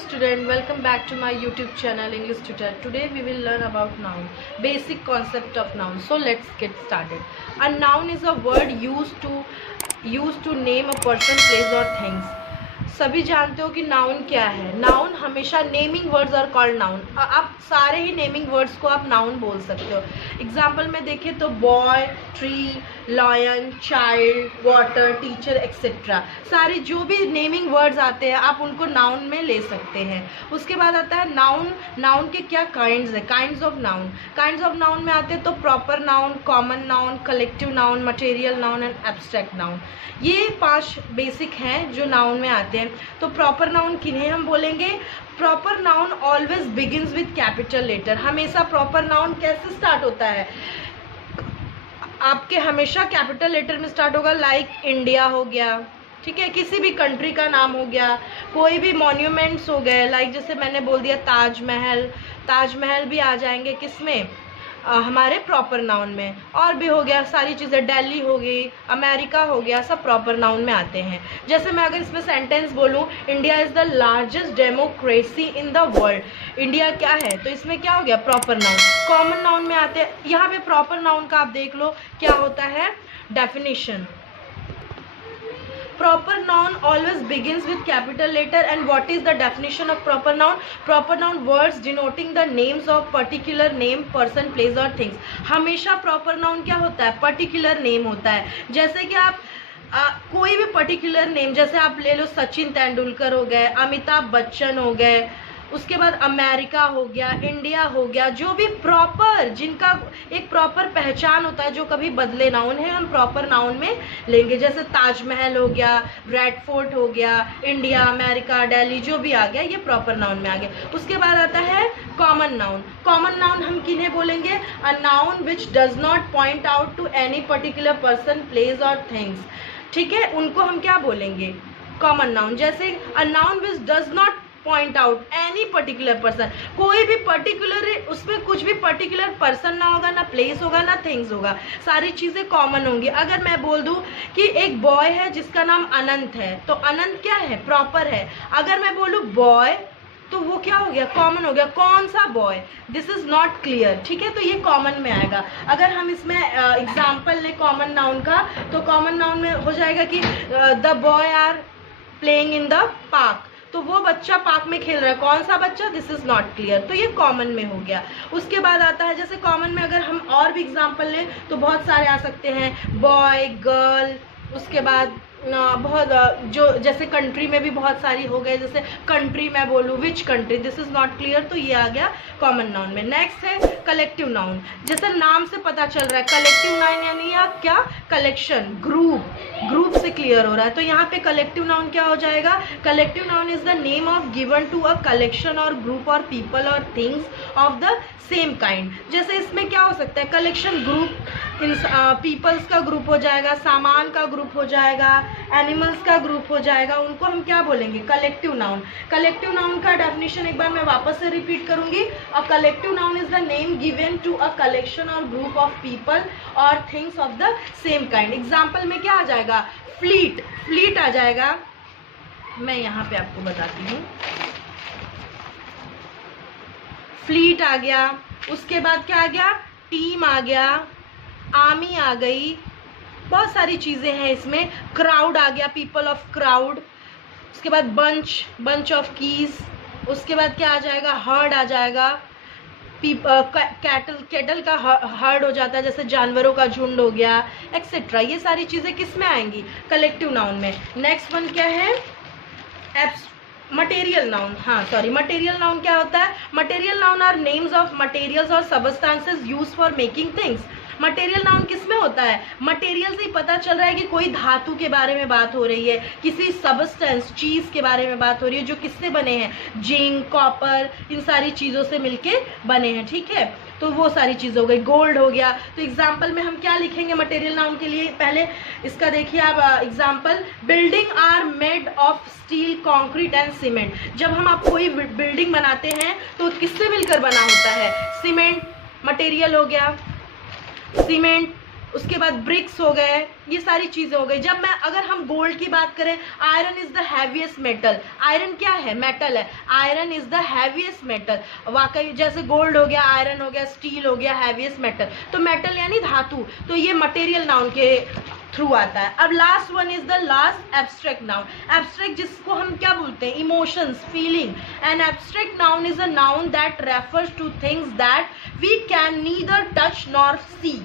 student, welcome back to my YouTube channel English Tutor. Today we will learn about noun, basic concept of noun. So let's get started. A noun is a word used to name a person, place or things. सभी जानते हो कि noun क्या है. Noun हमेशा naming words are called noun. आप सारे ही naming words को आप नाउन बोल सकते हो. एग्जाम्पल में देखें तो boy, tree, lion, child, water, teacher etcetera. सारे जो भी नेमिंग वर्ड्स आते हैं आप उनको नाउन में ले सकते हैं. उसके बाद आता है नाउन. नाउन के क्या काइंड्स है? Kinds of noun. Kinds of noun में आते हैं तो proper noun, common noun, collective noun, material noun and abstract noun. ये 5 बेसिक हैं जो नाउन में आते हैं. तो प्रॉपर नाउन किन्हें हम बोलेंगे? Proper noun always begins with capital letter. हमेशा प्रॉपर नाउन कैसे स्टार्ट होता है? आपके हमेशा कैपिटल लेटर में स्टार्ट होगा. लाइक इंडिया हो गया, ठीक है, किसी भी कंट्री का नाम हो गया, कोई भी मॉन्यूमेंट्स हो गए, लाइक जैसे मैंने बोल दिया ताजमहल. ताजमहल भी आ जाएंगे किसमें? हमारे प्रॉपर नाउन में. और भी हो गया सारी चीज़ें, दिल्ली हो गई, अमेरिका हो गया, सब प्रॉपर नाउन में आते हैं. जैसे मैं अगर इसमें सेंटेंस बोलूँ, India is the largest democracy in the world. India क्या है? तो इसमें क्या हो गया? Proper noun. कॉमन नाउन में आते हैं. यहाँ पे प्रॉपर नाउन का आप देख लो क्या होता है. Definition. Proper noun always begins with capital letter. And what is the definition of proper noun? Proper noun words denoting the names of particular name, person, place or things. हमेशा proper noun क्या होता है? particular name होता है. जैसे कि आप कोई भी पर्टिकुलर नेम, जैसे आप ले लो सचिन तेंदुलकर हो गए, अमिताभ बच्चन हो गए, उसके बाद अमेरिका हो गया, इंडिया हो गया, जो भी प्रॉपर, जिनका एक प्रॉपर पहचान होता है, जो कभी बदले नाउन है, हम प्रॉपर नाउन में लेंगे. जैसे ताजमहल हो गया, रेड फोर्ट हो गया, इंडिया, अमेरिका, दिल्ली, जो भी आ गया ये प्रॉपर नाउन में आ गया. उसके बाद आता है कॉमन नाउन. कॉमन नाउन हम किन्हें बोलेंगे? A noun which does not point out to any particular person, place और थिंग्स. ठीक है, उनको हम क्या बोलेंगे? Common noun. जैसे a noun which does not point out any particular person. कोई भी पर्टिकुलर, उसमें कुछ भी पर्टिकुलर पर्सन ना होगा, ना प्लेस होगा, ना थिंग्स होगा, सारी चीज़ें कॉमन होंगी. अगर मैं बोल दूं कि एक बॉय है जिसका नाम अनंत है, तो अनंत क्या है? प्रॉपर है. अगर मैं बोलूं बॉय, तो वो क्या हो गया? कॉमन हो गया. कौन सा boy? This is not clear. ठीक है, तो ये कॉमन में आएगा. अगर हम इसमें एग्जाम्पल लें कॉमन नाउन का, तो कॉमन नाउन में हो जाएगा कि the boy are playing in the park. तो वो बच्चा पार्क में खेल रहा है. कौन सा बच्चा? This is not clear. तो ये कॉमन में हो गया. उसके बाद आता है, जैसे कॉमन में अगर हम और भी एग्जांपल लें तो बहुत सारे आ सकते हैं. बॉय, गर्ल, उसके बाद बहुत जो जैसे कंट्री में भी बहुत सारी हो गए. जैसे कंट्री मैं बोलूँ which country, this is not clear, तो ये आ गया कॉमन नाउन में. नेक्स्ट है कलेक्टिव नाउन. जैसे नाम से पता चल रहा है कलेक्टिव नाउन यानी या क्या? Collection, group. ग्रुप से क्लियर हो रहा है. तो यहाँ पे कलेक्टिव नाउन क्या हो जाएगा? Collective noun is the name of given to a collection or group or people or things of the same kind. जैसे इसमें क्या हो सकता है? कलेक्शन, ग्रुप, पीपल्स का ग्रुप हो जाएगा, सामान का ग्रुप हो जाएगा, एनिमल्स का ग्रुप हो जाएगा. उनको हम क्या बोलेंगे? Collective noun. कलेक्टिव नाउन का डेफिनेशन एक बार मैं वापस से रिपीट करूंगी. A collective noun is the name given to a collection or group of people or things of the same kind. Example में क्या आ जाएगा? फ्लीट. फ्लीट आ जाएगा. मैं यहाँ पे आपको बताती हूँ. फ्लीट आ गया. उसके बाद क्या आ गया? टीम आ गया, आर्मी आ गई, बहुत सारी चीज़ें हैं इसमें. क्राउड आ गया, पीपल ऑफ क्राउड. उसके बाद बंच ऑफ कीज. उसके बाद क्या आ जाएगा? हर्ड आ जाएगा. कैटल का हर्ड हो जाता है, जैसे जानवरों का झुंड हो गया, एक्सेट्रा. ये सारी चीज़ें किस में आएंगी? कलेक्टिव नाउन में. नेक्स्ट वन क्या है? Material noun. हाँ सॉरी, मटेरियल नाउन क्या होता है? Material noun are names of materials और substances used for making things. Material noun किस में होता है? मटेरियल से ही पता चल रहा है कि कोई धातु के बारे में बात हो रही है, किसी सबस्टेंस, चीज़ के बारे में बात हो रही है, जो किससे बने हैं? जिंक, कॉपर, इन सारी चीज़ों से मिलके बने हैं. ठीक है, तो वो सारी चीज़ हो गई. गोल्ड हो गया. तो एग्जाम्पल में हम क्या लिखेंगे मटेरियल नाउन के लिए? पहले इसका देखिए आप example. Building are made of steel, concrete and cement. जब हम आप कोई बिल्डिंग बनाते हैं तो किससे मिलकर बना होता है? सीमेंट मटेरियल हो गया, सीमेंट उसके बाद ब्रिक्स हो गए, ये सारी चीज़ें हो गई। जब अगर हम गोल्ड की बात करें, iron is the heaviest metal. Iron क्या है? मेटल है। Iron is the heaviest metal. वाकई जैसे गोल्ड हो गया, आयरन हो गया, स्टील हो गया, हैवीएस्ट मेटल। तो मेटल यानी धातु, तो ये मटेरियल नाउन के थ्रू आता है। अब last one is the last abstract noun. Abstract जिसको हम क्या बोलते हैं? Emotions, feeling. An abstract noun is a noun that refers to things that we can neither touch nor see.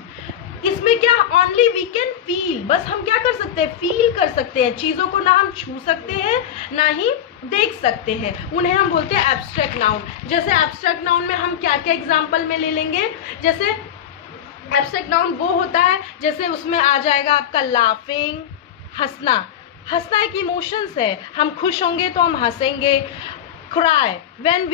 इसमें क्या? Only we can feel. बस हम क्या कर सकते हैं? फील कर सकते हैं। चीज़ों को ना हम छू सकते हैं ना ही देख सकते हैं, उन्हें हम बोलते हैं एब्स्ट्रैक्ट नाउन। जैसे एब्स्ट्रैक्ट नाउन में हम क्या क्या एग्जाम्पल में ले लेंगे? जैसे एब्स्ट्रैक्ट नाउन वो होता है जैसे उसमें आ जाएगा आपका लाफिंग, हंसना। हंसना एक इमोशंस है, हम खुश होंगे तो हम हंसेंगे। Cry, when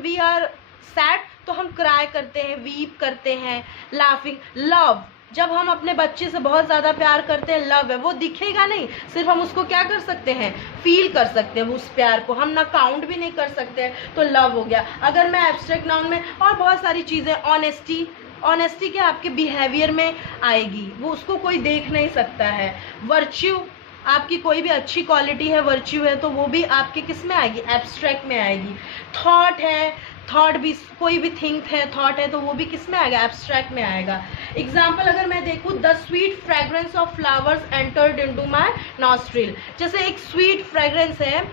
we are sad तो हम क्राई करते हैं, वीप करते हैं। लाफिंग, लव, जब हम अपने बच्चे से बहुत ज़्यादा प्यार करते हैं, लव है, वो दिखेगा नहीं, सिर्फ हम उसको क्या कर सकते हैं? फील कर सकते हैं उस प्यार को, हम ना काउंट भी नहीं कर सकते हैं, तो लव हो गया। अगर मैं एब्स्ट्रैक्ट नाउन में और बहुत सारी चीज़ें, ऑनेस्टी, ऑनेस्टी क्या आपके बिहेवियर में आएगी, वो उसको कोई देख नहीं सकता है। वर्च्यू, आपकी कोई भी अच्छी क्वालिटी है, वर्च्यू है, तो वो भी आपके किस में आएगी? एब्स्ट्रैक्ट में आएगी। थॉट है, थॉट भी, कोई भी थिंक है, थॉट है, तो वो भी किस में आएगा? एब्स्ट्रैक्ट में आएगा। एग्जाम्पल अगर मैं देखूँ, the sweet fragrance of flowers entered into my nostril. जैसे एक स्वीट फ्रेग्रेंस है,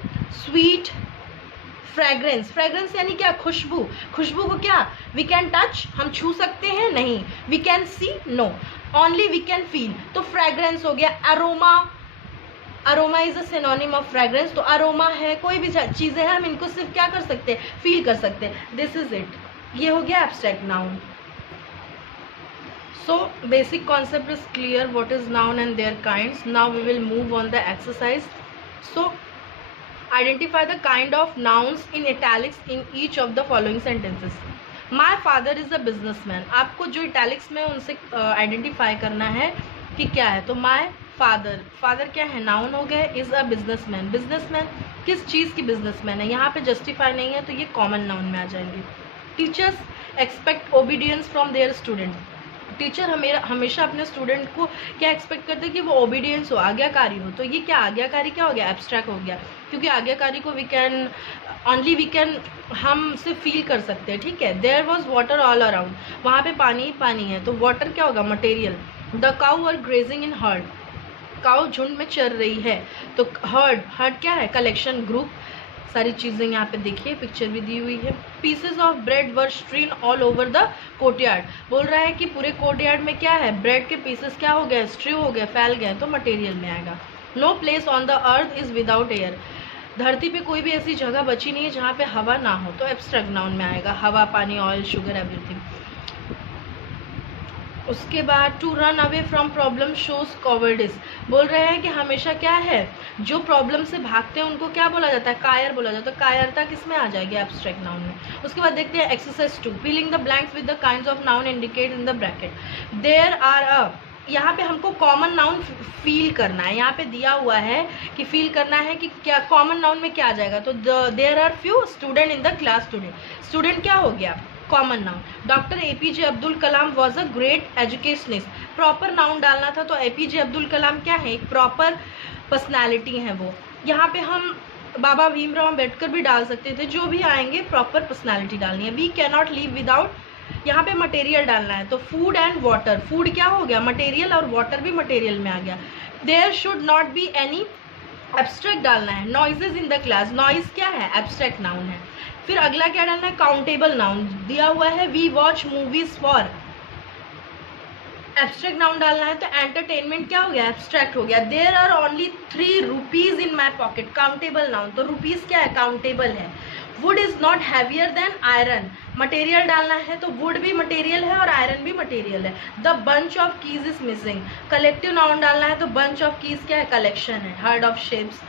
स्वीट फ्रेग्रेंस, फ्रेग्रेंस यानी क्या? खुशबू। खुशबू को क्या वी कैन टच, हम छू सकते हैं? नहीं। We can see? No. Only we can feel, तो फ्रेग्रेंस हो गया। Aroma, aroma is a synonym of fragrance. तो अरोमा है, कोई भी चीज़ें हैं, हम इनको सिर्फ क्या कर सकते हैं? फील कर सकते हैं। दिस इज इट, ये हो गया abstract noun. So basic concept is clear, what is noun and their kinds. Now we will move on the exercise. So identify the kind of nouns in italics in each of the following sentences. My father is a businessman. आपको जो italics में उनसे identify करना है कि क्या है। तो my father, father क्या है? नाउन हो गया। is a businessman, businessman किस चीज़ की बिजनेसमैन है? यहाँ पे जस्टिफाई नहीं है, तो ये कॉमन नाउन में आ जाएंगे। Teachers expect obedience from their student. Teacher हमेशा अपने स्टूडेंट को क्या एक्सपेक्ट करते हैं? कि वो ओबीडियंस हो, आज्ञाकारी हो। तो ये क्या आज्ञाकारी क्या हो गया? एब्स्ट्रैक्ट हो गया, क्योंकि आज्ञाकारी को वी कैन हम सिर्फ फील कर सकते हैं, ठीक है। There was water all around, वहाँ पे पानी ही पानी है, तो वाटर क्या होगा? Material. The cow are grazing in herd, cow झुंड में चर रही है, तो हर्ड क्या है? Collection, group. सारी चीज़ें यहाँ पे देखिए, पिक्चर भी दी हुई है। Pieces of bread were स्ट्रीन all over the courtyard, बोल रहा है कि पूरे कोर्टयार्ड में क्या है? ब्रेड के पीसेस क्या हो गए? स्ट्रू हो गए, फैल गए, तो मटेरियल में आएगा। No place on the earth is without air, धरती पे कोई भी ऐसी जगह बची नहीं है जहाँ पे हवा ना हो, तो एब्स्ट्रैक्ट नाउन में आएगा। हवा, पानी, ऑयल, शुगर, एवरीथिंग। उसके बाद to run away from problem shows cowardice, बोल रहे हैं कि हमेशा क्या है? जो प्रॉब्लम से भागते हैं उनको क्या बोला जाता है? कायर बोला जाता है। कायरता किस में आ जाएगी? एब्स्ट्रैक्ट नाउन में। उसके बाद देखते हैं exercise 2, filling the blanks with the kinds of noun indicate in the bracket. There are a, यहाँ पे हमको कॉमन नाउन फील करना है। यहाँ पे दिया हुआ है कि फील करना है कि क्या कॉमन नाउन में क्या आ जाएगा? तो there are few student in the class. Student क्या हो गया? Common noun. Doctor APJ Abdul Kalam was a great educationist, proper noun डालना था, तो APJ अब्दुल कलाम क्या है? एक प्रॉपर पर्सनैलिटी है वो। यहाँ पे हम बाबा भीमराव अम्बेडकर भी डाल सकते थे, जो भी आएंगे प्रॉपर पर्सनैलिटी डालनी है। We can not live without, यहाँ पे मटेरियल डालना है, तो फूड एंड वाटर। फूड क्या हो गया? मटेरियल, और वाटर भी मटेरियल में आ गया। There should not be any, abstract डालना है। Noises in the class, noise क्या है? एब्स्ट्रैक्ट नाउन है। फिर अगला क्या डालना है? काउंटेबल नाउन दिया हुआ है। We watch movies for, abstract noun डालना है, तो एंटरटेनमेंट क्या हो गया? एब्स्ट्रैक्ट हो गया। There are only 3 rupees in my pocket, countable noun, तो रुपीज क्या है? काउंटेबल है। Wood is not heavier than iron, material डालना है, तो वुड भी मटेरियल है और आयरन भी मटेरियल है। The bunch of keys is missing, collective noun डालना है, तो बंच ऑफ कीज क्या है? कलेक्शन है। Heard of ships,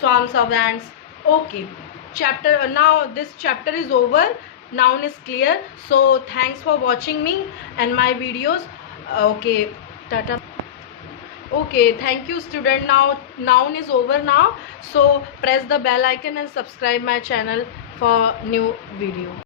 swarms of ants. Okay, chapter, now this chapter is over, noun is clear. So thanks for watching me and my videos. Okay, tata. Okay, thank you student. Now noun is over now, so press the bell icon and subscribe my channel for new video.